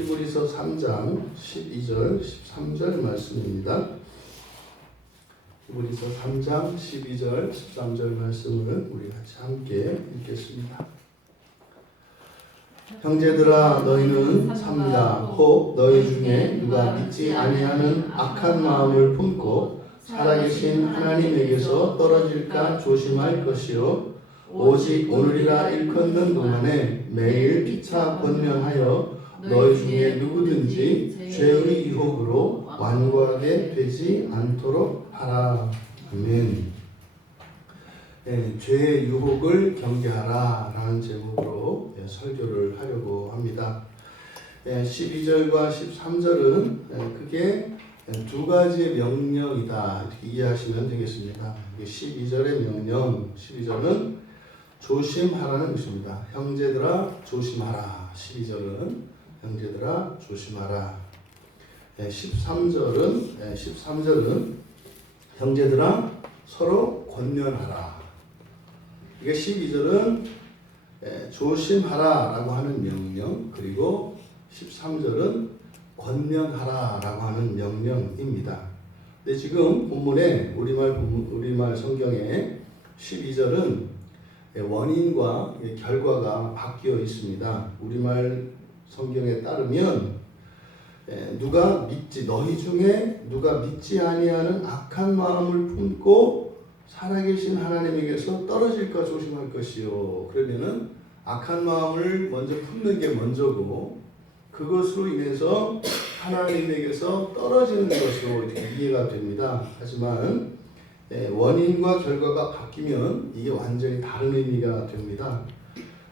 히브리서 3장 12절 13절 말씀입니다. 히브리서 3장 12절 13절 말씀을 우리 같이 함께 읽겠습니다. 형제들아 너희는 삼가 혹 너희 중에 누가 믿지 아니하는 악한 마음을 품고 살아계신 하나님에게서 떨어질까 조심할 것이요 오직 오늘이라 일컫는 동안에 매일 피차 권면하여 너희 중에 누구든지 죄의 유혹으로 완고하게 되지 않도록 하라. 아멘. 죄의 유혹을 경계하라 라는 제목으로 설교를 하려고 합니다. 12절과 13절은 크게 두 가지의 명령이다 이렇게 이해하시면 되겠습니다. 12절의 명령, 12절은 조심하라는 것입니다. 형제들아 조심하라. 12절은 형제들아 조심하라. 13절은 형제들아 서로 권면하라. 이게 12절은 조심하라 라고 하는 명령, 그리고 13절은 권면하라 라고 하는 명령입니다. 근데 지금 본문에 우리말 성경에 12절은 원인과 결과가 바뀌어 있습니다. 우리말 성경에 따르면 너희 중에 누가 믿지 아니하는 악한 마음을 품고 살아계신 하나님에게서 떨어질까 조심할 것이요. 그러면은 악한 마음을 먼저 품는 게 먼저고 그것으로 인해서 하나님에게서 떨어지는 것으로 이렇게 이해가 됩니다. 하지만 원인과 결과가 바뀌면 이게 완전히 다른 의미가 됩니다.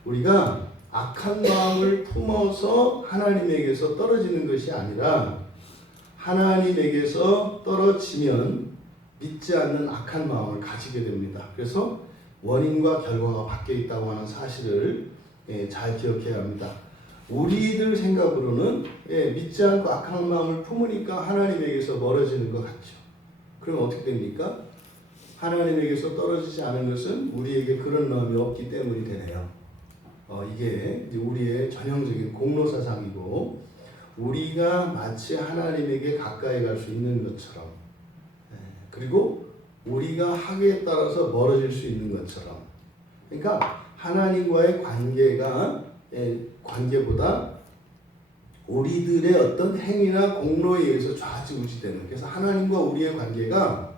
우리가 악한 마음을 품어서 하나님에게서 떨어지는 것이 아니라 하나님에게서 떨어지면 믿지 않는 악한 마음을 가지게 됩니다. 그래서 원인과 결과가 바뀌어 있다고 하는 사실을 잘 기억해야 합니다. 우리들 생각으로는 믿지 않고 악한 마음을 품으니까 하나님에게서 멀어지는 것 같죠. 그럼 어떻게 됩니까? 하나님에게서 떨어지지 않은 것은 우리에게 그런 마음이 없기 때문이 되네요. 이게 우리의 전형적인 공로사상이고 우리가 마치 하나님에게 가까이 갈 수 있는 것처럼 그리고 우리가 하기에 따라서 멀어질 수 있는 것처럼, 그러니까 하나님과의 관계보다 우리들의 어떤 행위나 공로에 의해서 좌지우지되는, 그래서 하나님과 우리의 관계가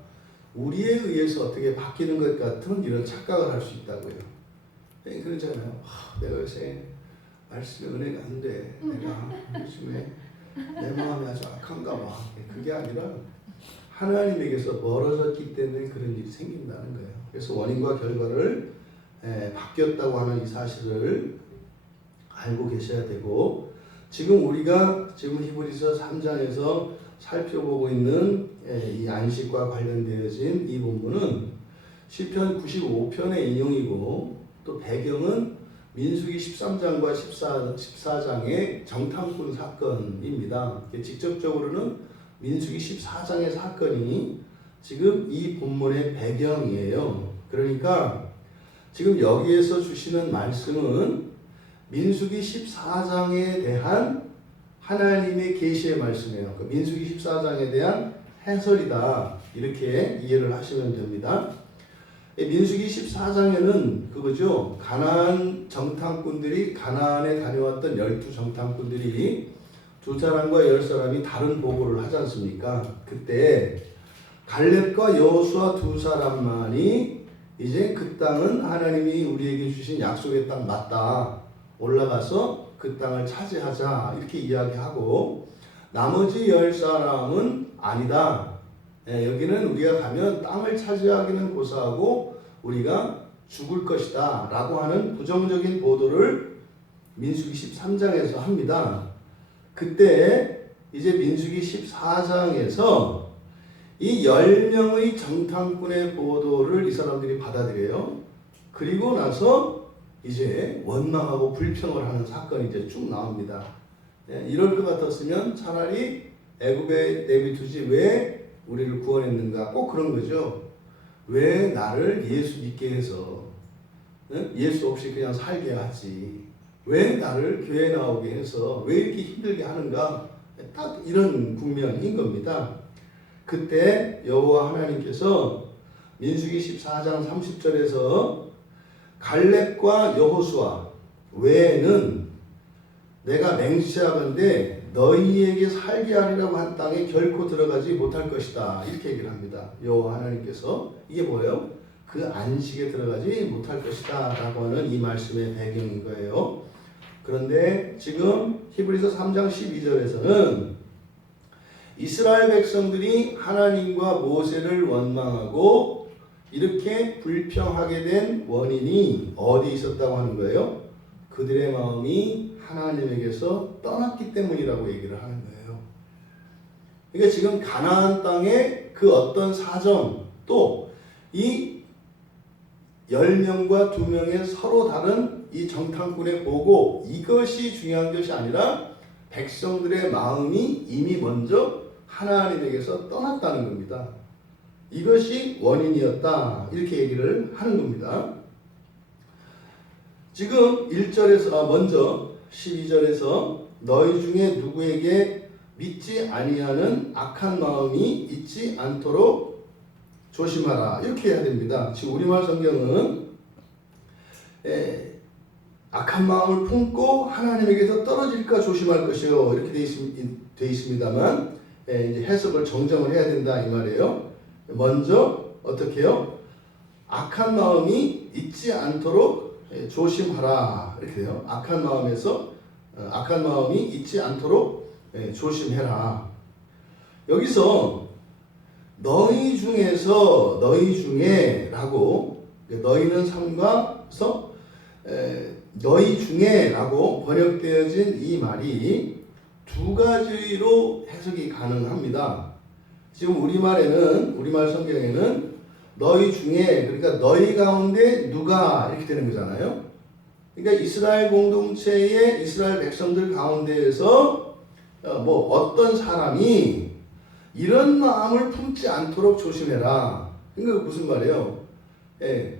우리에 의해서 어떻게 바뀌는 것 같은 이런 착각을 할 수 있다고요. 그러잖아요. 내가 요새 말씀에 은혜가 안 돼. 내가 요즘에 내 마음이 아주 악한가 봐. 그게 아니라 하나님에게서 멀어졌기 때문에 그런 일이 생긴다는 거예요. 그래서 원인과 결과를 바뀌었다고 하는 이 사실을 알고 계셔야 되고, 지금 히브리서 3장에서 살펴보고 있는 이 안식과 관련되어진 이 본문은 시편 95편의 인용이고 또 배경은 민수기 13장과 14장의 정탐꾼 사건입니다. 직접적으로는 민수기 14장의 사건이 지금 이 본문의 배경이에요. 그러니까 지금 여기에서 주시는 말씀은 민수기 14장에 대한 하나님의 계시의 말씀이에요. 그러니까 민수기 14장에 대한 해설이다. 이렇게 이해를 하시면 됩니다. 민수기 14장에는 그거죠. 가나안 정탐꾼들이, 가나안에 다녀왔던 12정탐꾼들이 2사람과 10사람이 다른 보고를 하지 않습니까? 그때 갈렙과 여호수아 2사람만이 이제 그 땅은 하나님이 우리에게 주신 약속의 땅 맞다. 올라가서 그 땅을 차지하자. 이렇게 이야기하고 나머지 10사람은 아니다. 여기는 우리가 가면 땅을 차지하기는 고사하고 우리가 죽을 것이다 라고 하는 부정적인 보도를 민수기 13장에서 합니다. 그때 이제 민수기 14장에서 이 10명의 정탐꾼의 보도를 이 사람들이 받아들여요. 그리고 나서 이제 원망하고 불평을 하는 사건이 이제 쭉 나옵니다. 이럴 것 같았으면 차라리 애굽에 내비두지 왜 우리를 구원했는가? 꼭 그런 거죠. 왜 나를 예수 믿게 해서 예수 없이 그냥 살게 하지? 왜 나를 교회 나오게 해서 왜 이렇게 힘들게 하는가? 딱 이런 국면인 겁니다. 그때 여호와 하나님께서 민수기 14장 30절에서 갈렙과 여호수아 외에는 내가 맹세하건대 너희에게 살게 하리라고 한 땅에 결코 들어가지 못할 것이다. 이렇게 얘기를 합니다. 여호와 하나님께서 이게 뭐예요? 그 안식에 들어가지 못할 것이다 라고 하는 이 말씀의 배경인 거예요. 그런데 지금 히브리서 3장 12절에서는 이스라엘 백성들이 하나님과 모세를 원망하고 이렇게 불평하게 된 원인이 어디 있었다고 하는 거예요? 그들의 마음이 하나님에게서 떠났기 때문이라고 얘기를 하는 거예요. 그러니까 지금 가나안 땅의 그 어떤 사정 또 이 10명과 2명의 서로 다른 이 정탐꾼의 보고 이것이 중요한 것이 아니라 백성들의 마음이 이미 먼저 하나님에게서 떠났다는 겁니다. 이것이 원인이었다 이렇게 얘기를 하는 겁니다. 지금 1절에서 먼저 12절에서 너희 중에 누구에게 믿지 아니하는 악한 마음이 있지 않도록 조심하라 이렇게 해야 됩니다. 지금 우리말 성경은 악한 마음을 품고 하나님에게서 떨어질까 조심할 것이요 이렇게 돼 있습니다만 이제 해석을 정정을 해야 된다 이 말이에요. 먼저 어떻게 해요? 악한 마음이 있지 않도록 조심하라 이렇게 돼요. 악한 마음이 있지 않도록 조심해라. 여기서 너희 중에라고 너희는 삼가서 너희 중에라고 번역되어진 이 말이 두 가지로 해석이 가능합니다. 지금 우리말 성경에는 너희 중에 그러니까 너희 가운데 누가 이렇게 되는 거잖아요. 그러니까 이스라엘 공동체의 이스라엘 백성들 가운데에서 뭐 어떤 사람이 이런 마음을 품지 않도록 조심해라. 그러니까 무슨 말이에요?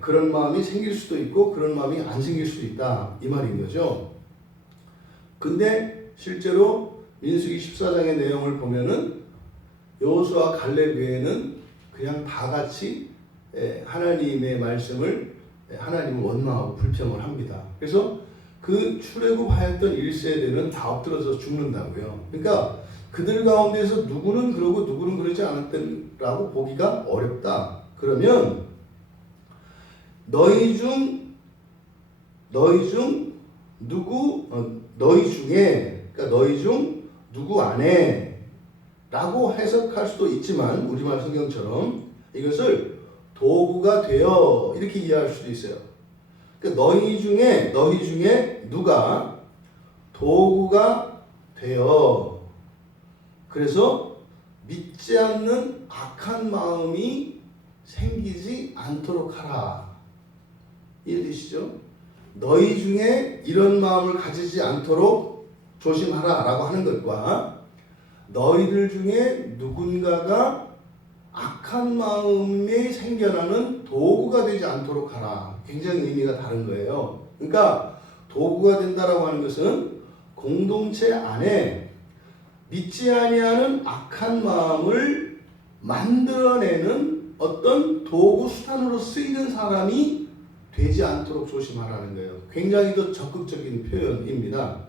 그런 마음이 생길 수도 있고 그런 마음이 안 생길 수도 있다 이 말인 거죠. 근데 실제로 민수기 14장의 내용을 보면은 여호수아 갈렙 외에는 그냥 다 같이 하나님의 말씀을 하나님을 원망하고 불평을 합니다. 그래서 그 출애굽하였던 1세대는 다 엎드려서 죽는다고요. 그러니까 그들 가운데서 누구는 그러고 누구는 그러지 않았다라고 보기가 어렵다. 그러면 너희 중에 그러니까 너희 중 누구 안에 라고 해석할 수도 있지만 우리말 성경처럼 이것을 도구가 되어 이렇게 이해할 수도 있어요. 그러니까 너희 중에 누가 도구가 되어 그래서 믿지 않는 악한 마음이 생기지 않도록 하라. 이해되시죠? 너희 중에 이런 마음을 가지지 않도록 조심하라 라고 하는 것과 너희들 중에 누군가가 악한 마음이 생겨나는 도구가 되지 않도록 하라. 굉장히 의미가 다른 거예요. 그러니까 도구가 된다라고 하는 것은 공동체 안에 믿지 아니하는 악한 마음을 만들어내는 어떤 도구 수단으로 쓰이는 사람이 되지 않도록 조심하라는 거예요. 굉장히 더 적극적인 표현입니다.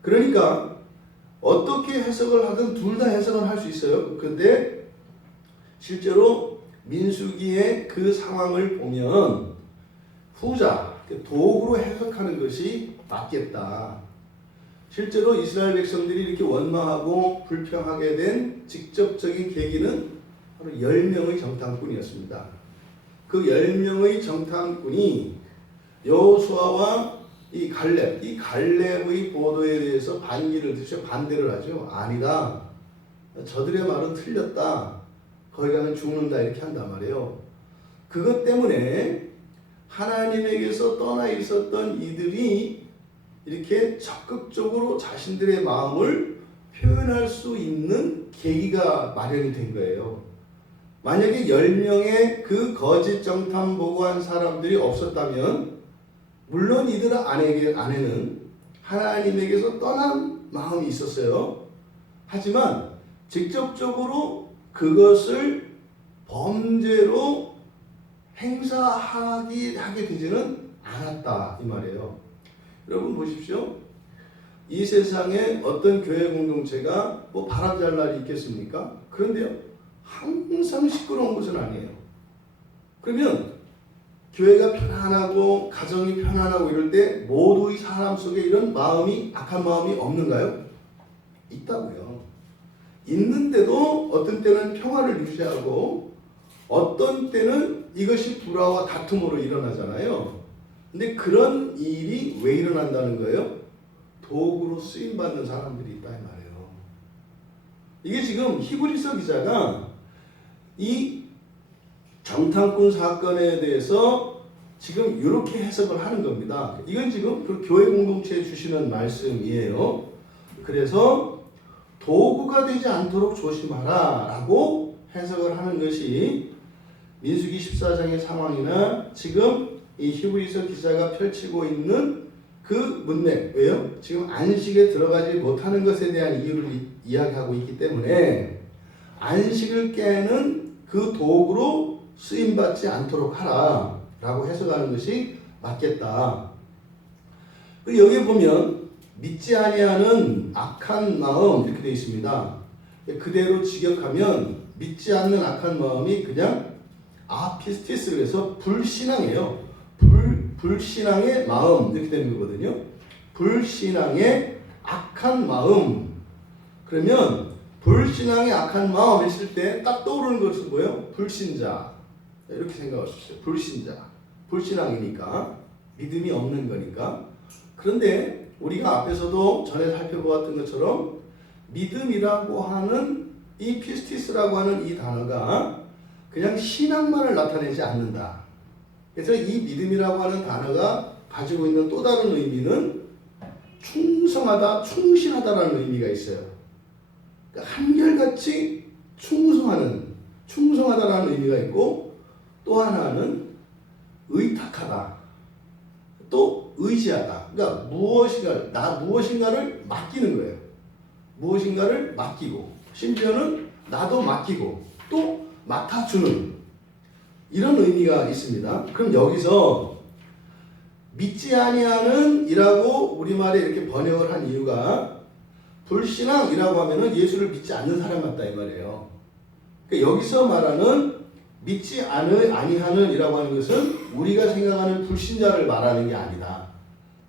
그러니까 어떻게 해석을 하든 둘 다 해석을 할 수 있어요. 그런데 실제로 민수기의 그 상황을 보면 후자, 도구로 해석하는 것이 맞겠다. 실제로 이스라엘 백성들이 이렇게 원망하고 불평하게 된 직접적인 계기는 바로 10명의 정탐꾼이었습니다. 그 10명의 정탐꾼이 여호수아와 이 갈렙의 보도에 대해서 반기를 드셔 반대를 하죠. 아니다. 저들의 말은 틀렸다. 거기 가면 죽는다 이렇게 한단 말이에요. 그것 때문에 하나님에게서 떠나 있었던 이들이 이렇게 적극적으로 자신들의 마음을 표현할 수 있는 계기가 마련이 된 거예요. 만약에 10명의 그 거짓 정탐 보고한 사람들이 없었다면 물론 이들 안에는 하나님에게서 떠난 마음이 있었어요. 하지만 직접적으로 그것을 범죄로 하게 되지는 않았다 이 말이에요. 여러분 보십시오. 이 세상에 어떤 교회 공동체가 뭐 바람 잘 날이 있겠습니까? 그런데요, 항상 시끄러운 것은 아니에요. 그러면 교회가 편안하고 가정이 편안하고 이럴 때 모두의 사람 속에 이런 마음이, 악한 마음이 없는가요? 있다고요. 있는데도 어떤 때는 평화를 유지하고 어떤 때는 이것이 불화와 다툼으로 일어나잖아요. 근데 그런 일이 왜 일어난다는 거예요? 도구로 쓰임받는 사람들이 있다 이 말이에요. 이게 지금 히브리서 기자가 이 정탐꾼 사건에 대해서 지금 이렇게 해석을 하는 겁니다. 이건 지금 그 교회 공동체에 주시는 말씀이에요. 그래서 도구가 되지 않도록 조심하라 라고 해석을 하는 것이 민수기 14장의 상황이나 지금 이 히브리서 기자가 펼치고 있는 그 문맥. 왜요? 지금 안식에 들어가지 못하는 것에 대한 이유를 이야기하고 있기 때문에 안식을 깨는 그 도구로 쓰임받지 않도록 하라 라고 해석하는 것이 맞겠다. 그리고 여기 보면 믿지 아니하는 악한 마음 이렇게 되어 있습니다. 그대로 직역하면 믿지 않는 악한 마음이 그냥 아피스티스, 그래서 불신앙이에요. 불신앙의 마음 이렇게 되는 거거든요. 불신앙의 악한 마음. 그러면 불신앙의 악한 마음 했을 때 딱 떠오르는 것은 뭐예요? 불신자. 이렇게 생각할 수 있어요. 불신자. 불신앙이니까. 믿음이 없는 거니까. 그런데 우리가 앞에서도 전에 살펴보았던 것처럼 믿음이라고 하는 이 피스티스라고 하는 이 단어가 그냥 신앙만을 나타내지 않는다. 그래서 이 믿음이라고 하는 단어가 가지고 있는 또 다른 의미는 충성하다, 충실하다라는 의미가 있어요. 그러니까 한결같이 충성하다라는 의미가 있고, 또 하나는 의탁하다, 또 의지하다. 그러니까 무엇인가를 맡기는 거예요. 무엇인가를 맡기고, 심지어는 나도 맡기고 또 맡아주는 이런 의미가 있습니다. 그럼 여기서 믿지 아니하는 이라고 우리말에 이렇게 번역을 한 이유가 불신앙이라고 하면은 예수를 믿지 않는 사람 같다 이 말이에요. 그러니까 여기서 말하는 믿지 아니하는 이라고 하는 것은 우리가 생각하는 불신자를 말하는 게 아니다.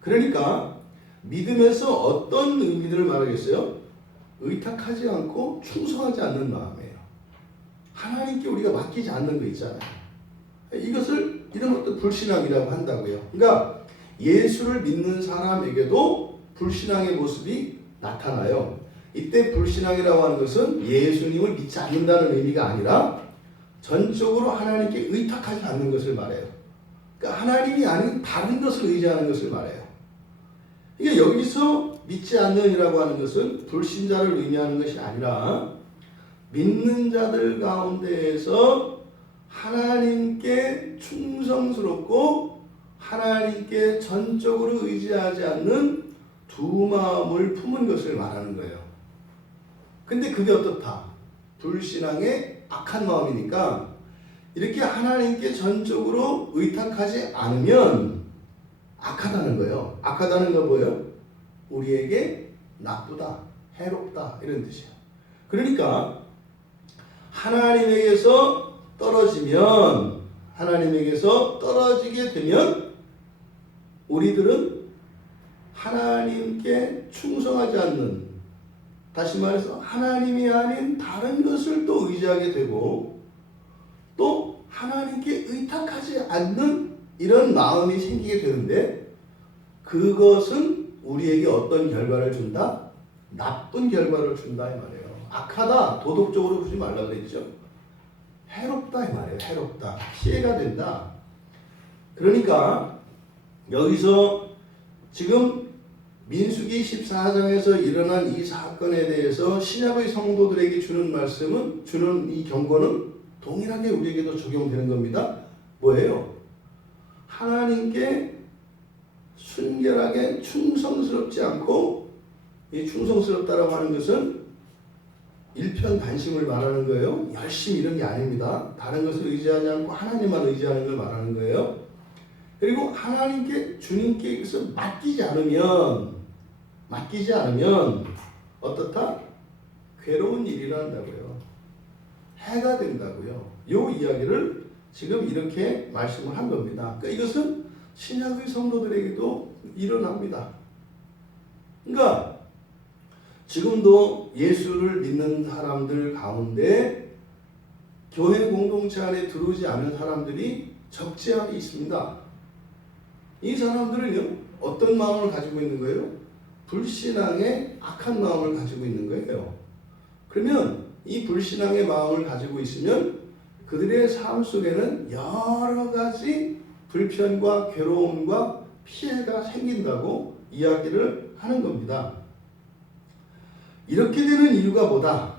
그러니까 믿음에서 어떤 의미들을 말하겠어요? 의탁하지 않고 충성하지 않는 마음이에요. 하나님께 우리가 맡기지 않는 거 있잖아요. 이런 것도 불신앙이라고 한다고요. 그러니까 예수를 믿는 사람에게도 불신앙의 모습이 나타나요. 이때 불신앙이라고 하는 것은 예수님을 믿지 않는다는 의미가 아니라 전적으로 하나님께 의탁하지 않는 것을 말해요. 그러니까 하나님이 아닌 다른 것을 의지하는 것을 말해요. 이게 여기서 믿지 않는이라고 하는 것은 불신자를 의미하는 것이 아니라 믿는 자들 가운데에서 하나님께 충성스럽고 하나님께 전적으로 의지하지 않는 두 마음을 품은 것을 말하는 거예요. 근데 그게 어떻다? 불신앙의 악한 마음이니까 이렇게 하나님께 전적으로 의탁하지 않으면 악하다는 거예요. 악하다는 건 뭐예요? 우리에게 나쁘다, 해롭다 이런 뜻이에요. 그러니까 하나님에게서 떨어지게 되면 우리들은 하나님께 충성하지 않는, 다시 말해서 하나님이 아닌 다른 것을 또 의지하게 되고 또 하나님께 의탁하지 않는 이런 마음이 생기게 되는데 그것은 우리에게 어떤 결과를 준다? 나쁜 결과를 준다 이 말이에요. 악하다, 도덕적으로 보지 말라 그랬죠. 해롭다 이 말이에요. 해롭다, 피해가 된다. 그러니까 여기서 지금 민수기 14장에서 일어난 이 사건에 대해서 신약의 성도들에게 주는 이 경고는 동일하게 우리에게도 적용되는 겁니다. 뭐예요? 하나님께 순결하게 충성스럽지 않고, 이 충성스럽다라고 하는 것은 일편단심을 말하는 거예요. 열심히 이런 게 아닙니다. 다른 것을 의지하지 않고 하나님만 의지하는 걸 말하는 거예요. 그리고 하나님께, 주님께 이것을 맡기지 않으면 어떻다? 괴로운 일이 일어난다고요. 해가 된다고요. 이 이야기를 지금 이렇게 말씀을 한 겁니다. 그러니까 이것은 신약의 성도들에게도 일어납니다. 그러니까 지금도 예수를 믿는 사람들 가운데 교회 공동체 안에 들어오지 않은 사람들이 적지 않게 있습니다. 이 사람들은요, 어떤 마음을 가지고 있는 거예요? 불신앙의 악한 마음을 가지고 있는 거예요. 그러면 이 불신앙의 마음을 가지고 있으면 그들의 삶 속에는 여러 가지 불편과 괴로움과 피해가 생긴다고 이야기를 하는 겁니다. 이렇게 되는 이유가 뭐다?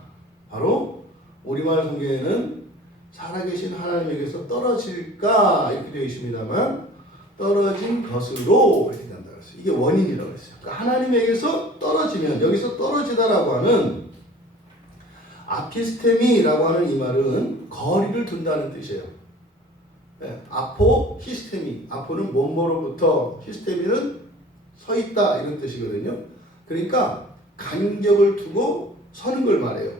바로 우리말 성경에는 살아계신 하나님에게서 떨어질까 이렇게 되어 있습니다만, 떨어진 것으로 이렇게 된다 그랬어요. 이게 원인이라고 했어요. 그러니까 하나님에게서 떨어지면, 여기서 떨어지다라고 하는 아피스테미라고 하는 이 말은 거리를 둔다는 뜻이에요. 네, 아포, 히스테미. 아포는 뭐뭐로부터, 히스테미는 서 있다 이런 뜻이거든요. 그러니까 간격을 두고 서는 걸 말해요.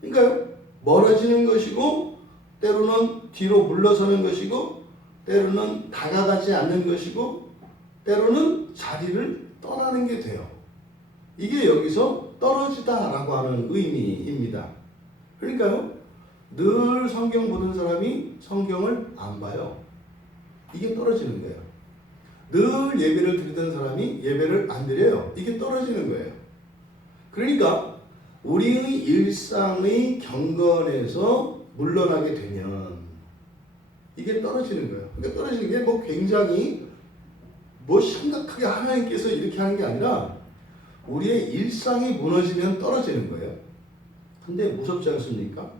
그러니까 멀어지는 것이고, 때로는 뒤로 물러서는 것이고, 때로는 다가가지 않는 것이고, 때로는 자리를 떠나는 게 돼요. 이게 여기서 떨어지다라고 하는 의미입니다. 그러니까요, 늘 성경 보는 사람이 성경을 안 봐요. 이게 떨어지는 거예요. 늘 예배를 드리던 사람이 예배를 안 드려요. 이게 떨어지는 거예요. 그러니까 우리의 일상의 경건에서 물러나게 되면 이게 떨어지는 거예요. 그러니까 떨어지는 게 뭐 굉장히 뭐 심각하게 하나님께서 이렇게 하는 게 아니라 우리의 일상이 무너지면 떨어지는 거예요. 근데 무섭지 않습니까?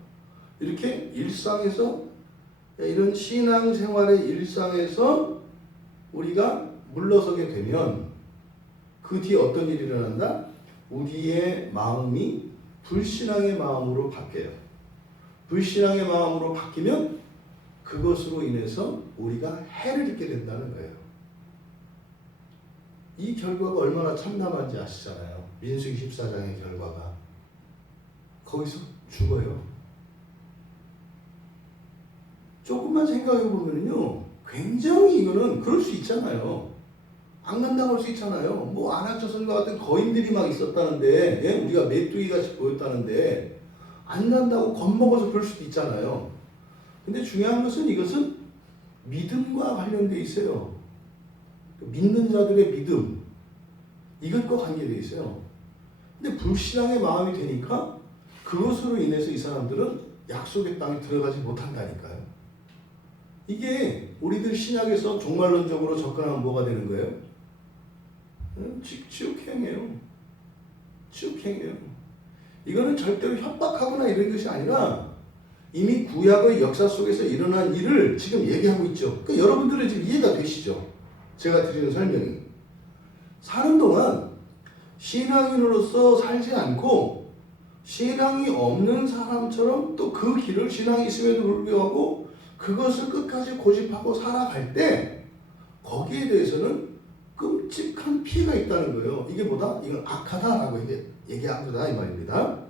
이렇게 일상에서, 이런 신앙생활의 일상에서 우리가 물러서게 되면 그 뒤에 어떤 일이 일어난다? 우리의 마음이 불신앙의 마음으로 바뀌어요. 불신앙의 마음으로 바뀌면 그것으로 인해서 우리가 해를 입게 된다는 거예요. 이 결과가 얼마나 참담한지 아시잖아요. 민수기 14장의 결과가. 거기서 죽어요. 조금만 생각해 보면요, 굉장히 이거는 그럴 수 있잖아요. 악난당할 수 있잖아요. 뭐 안악조선과 같은 거인들이 막 있었다는데, 예? 우리가 메뚜기 같이 보였다는데 안 난다고 겁먹어서 그럴 수도 있잖아요. 근데 중요한 것은 이것은 믿음과 관련되어 있어요. 믿는 자들의 믿음, 이것과 관계되어 있어요. 근데 불신앙의 마음이 되니까 그것으로 인해서 이 사람들은 약속의 땅에 들어가지 못한다니까요. 이게 우리들 신약에서 종말론적으로 접근하면 뭐가 되는 거예요? 지옥행이에요. 지옥행이에요. 이거는 절대로 협박하거나 이런 것이 아니라 이미 구약의 역사 속에서 일어난 일을 지금 얘기하고 있죠. 그러니까 여러분들은 지금 이해가 되시죠? 제가 드리는 설명이. 사는 동안 신앙인으로서 살지 않고 신앙이 없는 사람처럼 또 그 길을, 신앙이 있음에도 불구하고 그것을 끝까지 고집하고 살아갈 때 거기에 대해서는 끔찍한 피해가 있다는 거예요. 이게 뭐다? 이건 악하다라고 얘기한 거다 이 말입니다.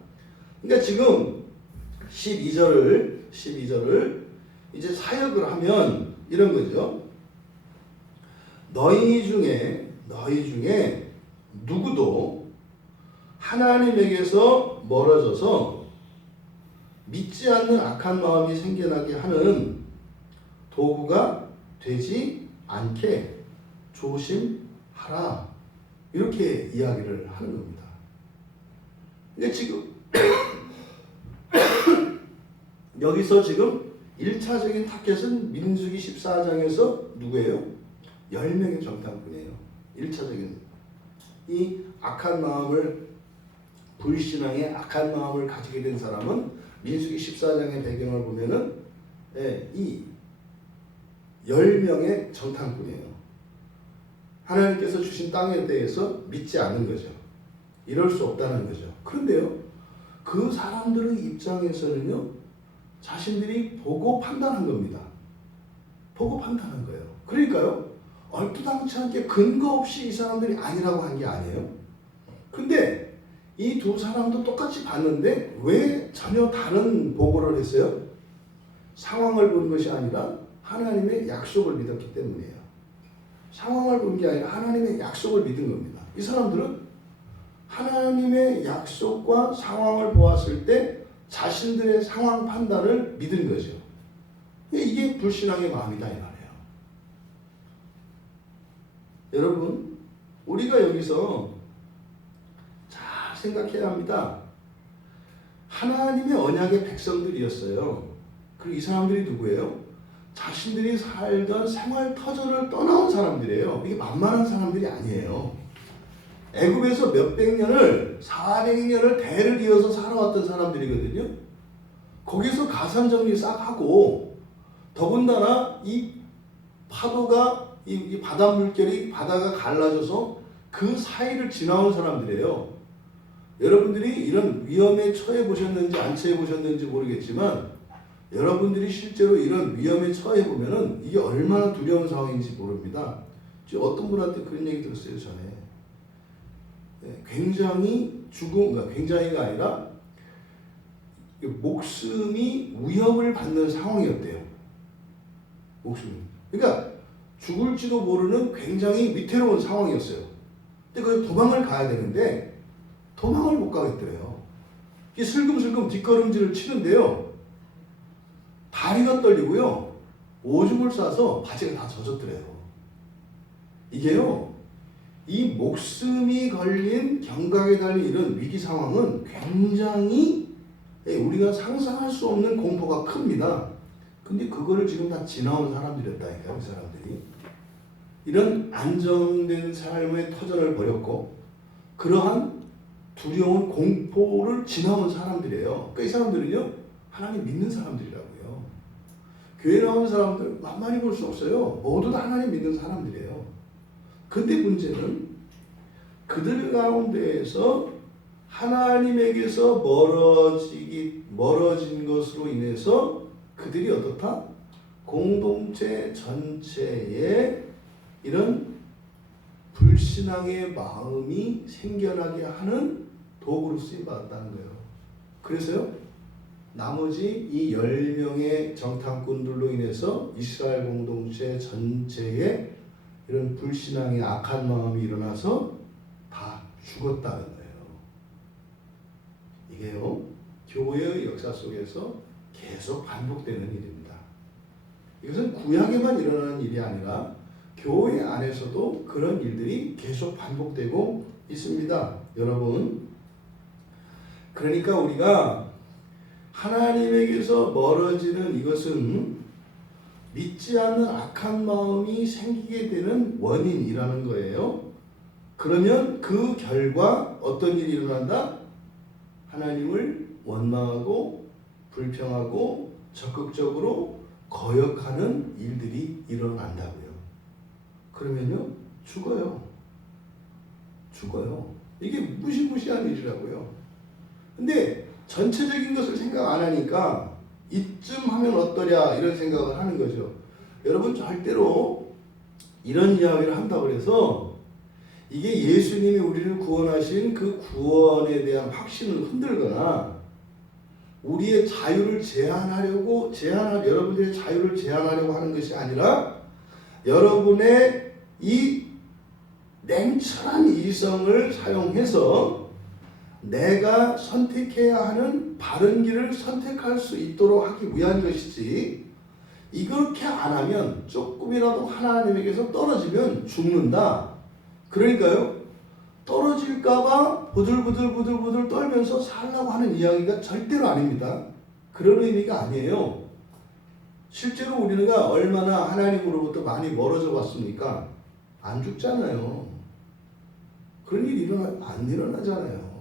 그러니까 지금 12절을 이제 사역을 하면 이런 거죠. 너희 중에 누구도 하나님에게서 멀어져서 믿지 않는 악한 마음이 생겨나게 하는 도구가 되지 않게 조심하라. 이렇게 이야기를 하는 겁니다. 그러니까 지금 여기서 지금 1차적인 타겟은 민수기 14장에서 누구예요? 10명의 정탐꾼이에요. 1차적인 이 악한 마음을, 불신앙의 악한 마음을 가지게 된 사람은 민수기 14장의 배경을 보면은 이 10명의 정탐꾼이에요. 하나님께서 주신 땅에 대해서 믿지 않는 거죠. 이럴 수 없다는 거죠. 그런데요, 그 사람들의 입장에서는요, 자신들이 보고 판단한 겁니다. 보고 판단한 거예요. 그러니까요, 얼토당치 않게 근거 없이 이 사람들이 아니라고 한 게 아니에요. 근데 이 두 사람도 똑같이 봤는데 왜 전혀 다른 보고를 했어요? 상황을 본 것이 아니라 하나님의 약속을 믿었기 때문이에요. 상황을 본 게 아니라 하나님의 약속을 믿은 겁니다. 이 사람들은 하나님의 약속과 상황을 보았을 때 자신들의 상황 판단을 믿은 거죠. 이게 불신앙의 마음이다 이 말이에요. 여러분, 우리가 여기서 잘 생각해야 합니다. 하나님의 언약의 백성들이었어요. 그리고 이 사람들이 누구예요? 자신들이 살던 생활 터전을 떠나온 사람들이에요. 이게 만만한 사람들이 아니에요. 애굽에서 몇백 년을 400년을 대를 이어서 살아왔던 사람들이거든요. 거기서 가산정리 싹 하고 더군다나 이 파도가 이 바다 물결이 바다가 갈라져서 그 사이를 지나온 사람들이에요. 여러분들이 이런 위험에 처해 보셨는지 안 처해 보셨는지 모르겠지만 여러분들이 실제로 이런 위험에 처해 보면은 이게 얼마나 두려운 상황인지 모릅니다. 어떤 분한테 그런 얘기 들었어요 전에. 굉장히 그러니까 굉장히가 아니라 목숨이 위협을 받는 상황이었대요. 목숨이. 그러니까 죽을지도 모르는 굉장히 위태로운 상황이었어요. 근데 거기 도망을 가야 되는데 도망을 못 가겠더래요. 이게 슬금슬금 뒷걸음질을 치는데요. 다리가 떨리고요. 오줌을 싸서 바지가 다 젖었더래요. 이게요. 이 목숨이 걸린 경각에 달린 이런 위기 상황은 굉장히 우리가 상상할 수 없는 공포가 큽니다. 근데 그거를 지금 다 지나온 사람들이었다니까요. 그 사람들이. 이런 안정된 삶의 터전을 버렸고 그러한 두려운 공포를 지나온 사람들이에요. 그러니까 이 사람들은요. 하나님 믿는 사람들이라고요. 교회 나오는 사람들 만만히 볼 수 없어요. 모두 다 하나님 믿는 사람들이에요. 근데 문제는 그들 가운데에서 하나님에게서 멀어진 것으로 인해서 그들이 어떻다? 공동체 전체에 이런 불신앙의 마음이 생겨나게 하는 도구로 쓰임받았다는 거예요. 그래서요, 나머지 이 10명의 정탐꾼들로 인해서 이스라엘 공동체 전체에 이런 불신앙의 악한 마음이 일어나서 다 죽었다는 거예요. 이게요, 교회의 역사 속에서 계속 반복되는 일입니다. 이것은 구약에만 일어나는 일이 아니라 교회 안에서도 그런 일들이 계속 반복되고 있습니다. 여러분, 그러니까 우리가 하나님에게서 멀어지는 이것은 믿지 않는 악한 마음이 생기게 되는 원인이라는 거예요. 그러면 그 결과 어떤 일이 일어난다? 하나님을 원망하고 불평하고 적극적으로 거역하는 일들이 일어난다고요. 그러면요, 죽어요. 이게 무시무시한 일이라고요. 근데 전체적인 것을 생각 안 하니까 이쯤 하면 어떠랴 이런 생각을 하는 거죠. 여러분, 절대로 이런 이야기를 한다고 해서 이게 예수님이 우리를 구원하신 그 구원에 대한 확신을 흔들거나 우리의 자유를 여러분들의 자유를 제한하려고 하는 것이 아니라 여러분의 이 냉철한 이성을 사용해서 내가 선택해야 하는 바른 길을 선택할 수 있도록 하기 위한 것이지, 이렇게 안 하면 조금이라도 하나님에게서 떨어지면 죽는다. 그러니까요, 떨어질까봐 부들부들 떨면서 살라고 하는 이야기가 절대로 아닙니다. 그런 의미가 아니에요. 실제로 우리가 얼마나 하나님으로부터 많이 멀어져 왔습니까? 안 죽잖아요. 그런 일이 안 일어나잖아요.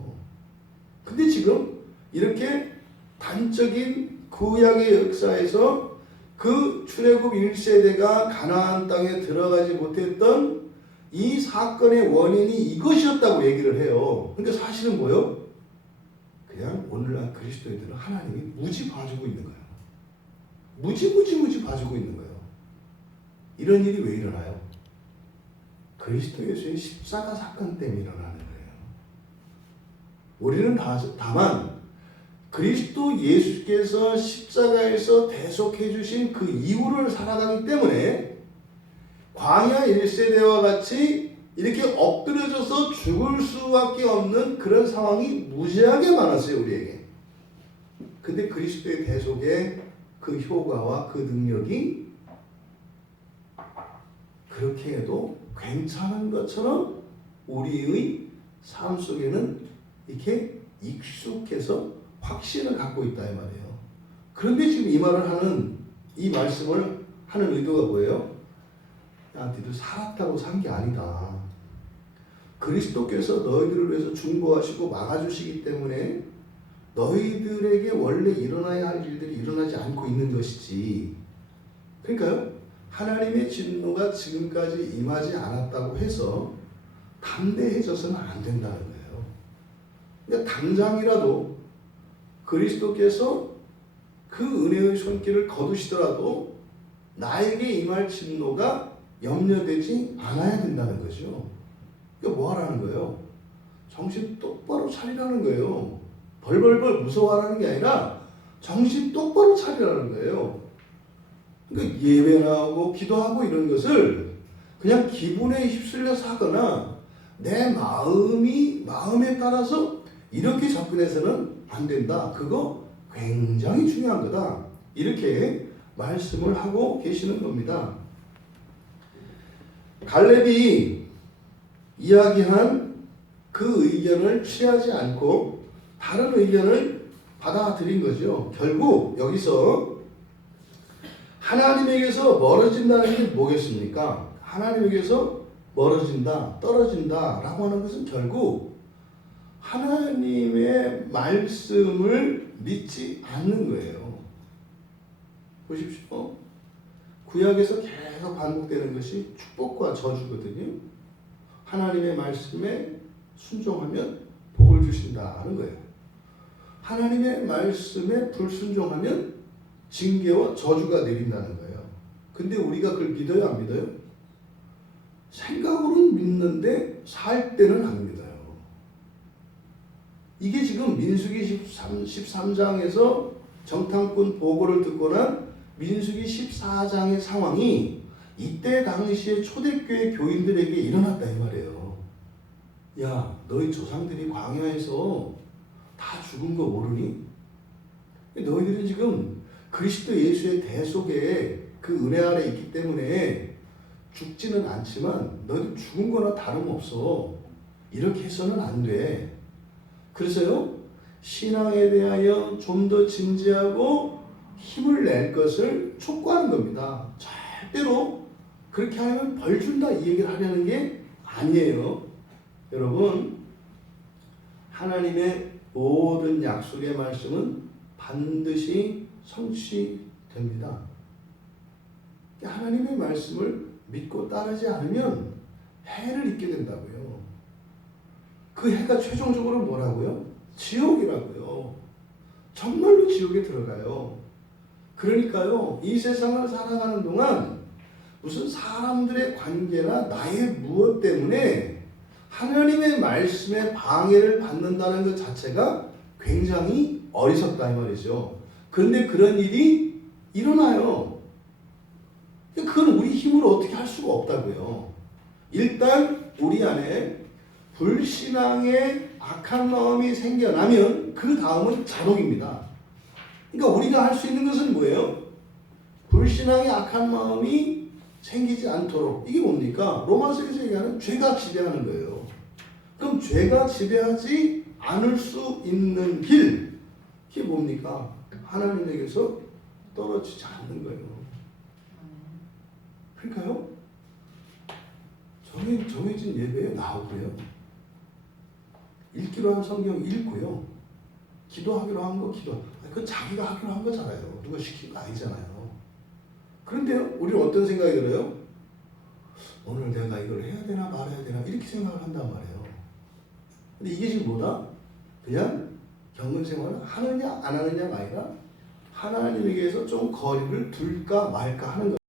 근데 지금 이렇게 단적인 구약의 역사에서 그 출애굽 1세대가 가나안 땅에 들어가지 못했던 이 사건의 원인이 이것이었다고 얘기를 해요. 근데 사실은 뭐요? 그냥 오늘날 그리스도인들은 하나님이 무지 봐주고 있는 거예요. 무지 봐주고 있는 거예요. 이런 일이 왜 일어나요? 그리스도 예수의 십자가 사건 때문에 일어나는 거예요. 우리는 다만 그리스도 예수께서 십자가에서 대속해 주신 그 이후를 살아가기 때문에 광야 1세대와 같이 이렇게 엎드려져서 죽을 수밖에 없는 그런 상황이 무지하게 많았어요, 우리에게. 근데 그리스도의 대속의 그 효과와 그 능력이 그렇게 해도 괜찮은 것처럼 우리의 삶 속에는 이렇게 익숙해서 확신을 갖고 있다 이 말이에요. 그런데 지금 이 말을 하는, 이 말씀을 하는 의도가 뭐예요? 야, 너희들 살았다고 산 게 아니다. 그리스도께서 너희들을 위해서 중보하시고 막아주시기 때문에 너희들에게 원래 일어나야 할 일들이 일어나지 않고 있는 것이지. 그러니까요, 하나님의 진노가 지금까지 임하지 않았다고 해서 담대해져서는 안 된다는 거예요. 그러니까 당장이라도 그리스도께서 그 은혜의 손길을 거두시더라도 나에게 임할 진노가 염려되지 않아야 된다는 거죠. 그러니까 뭐 하라는 거예요? 정신 똑바로 차리라는 거예요. 벌벌벌 무서워하라는 게 아니라 정신 똑바로 차리라는 거예요. 그러니까 예배 나오고 기도하고 이런 것을 그냥 기분에 휩쓸려서 하거나 내 마음에 따라서 이렇게 접근해서는 안 된다. 그거 굉장히 중요한 거다. 이렇게 말씀을 하고 계시는 겁니다. 갈렙이 이야기한 그 의견을 취하지 않고 다른 의견을 받아들인 거죠. 결국 여기서 하나님에게서 멀어진다는 게 뭐겠습니까? 하나님에게서 멀어진다, 떨어진다 라고 하는 것은 결국 하나님의 말씀을 믿지 않는 거예요. 보십시오. 구약에서 계속 반복되는 것이 축복과 저주거든요. 하나님의 말씀에 순종하면 복을 주신다는 거예요. 하나님의 말씀에 불순종하면 징계와 저주가 내린다는 거예요. 근데 우리가 그걸 믿어요, 안 믿어요? 생각으로는 믿는데 살 때는 안 믿어요. 이게 지금 민수기 13장에서 정탐꾼 보고를 듣고 난 민수기 14장의 상황이 이때 당시에 초대교회 교인들에게 일어났다 이 말이에요. 야, 너희 조상들이 광야에서 다 죽은 거 모르니? 너희들은 지금 그리스도 예수의 대속에 그 은혜 아래 있기 때문에 죽지는 않지만 너희들 죽은 거나 다름없어. 이렇게 해서는 안 돼. 그래서요, 신앙에 대하여 좀 더 진지하고 힘을 낼 것을 촉구하는 겁니다. 절대로 그렇게 하면 벌 준다 이 얘기를 하려는 게 아니에요. 여러분, 하나님의 모든 약속의 말씀은 반드시 성취됩니다. 하나님의 말씀을 믿고 따르지 않으면 해를 입게 된다고요. 그 해가 최종적으로 뭐라고요? 지옥이라고요. 정말로 지옥에 들어가요. 그러니까요, 이 세상을 살아가는 동안 무슨 사람들의 관계나 나의 무엇 때문에 하나님의 말씀에 방해를 받는다는 것 자체가 굉장히 어리석다 이 말이죠. 그런데 그런 일이 일어나요. 그건 우리 힘으로 어떻게 할 수가 없다고요. 일단 우리 안에 불신앙의 악한 마음이 생겨나면 그 다음은 자동입니다. 그러니까 우리가 할 수 있는 것은 뭐예요? 불신앙의 악한 마음이 생기지 않도록, 이게 뭡니까? 로마서에서 얘기하는 죄가 지배하는 거예요. 그럼 죄가 지배하지 않을 수 있는 길, 그게 뭡니까? 하나님에게서 떨어지지 않는 거예요. 그러니까요, 정해진 예배에 나오고요, 읽기로 한 성경 읽고요, 기도하기로 한 거 그건 자기가 하기로 한 거잖아요. 누가 시킨 거 아니잖아요. 그런데요, 우리는 어떤 생각이 들어요? 오늘 내가 이걸 해야 되나 말아야 되나 이렇게 생각을 한단 말이에요. 근데 이게 지금 뭐다? 그냥 경건 생활을 하느냐 안 하느냐가 아니라 하나님에게서 좀 거리를 둘까 말까 하는 거.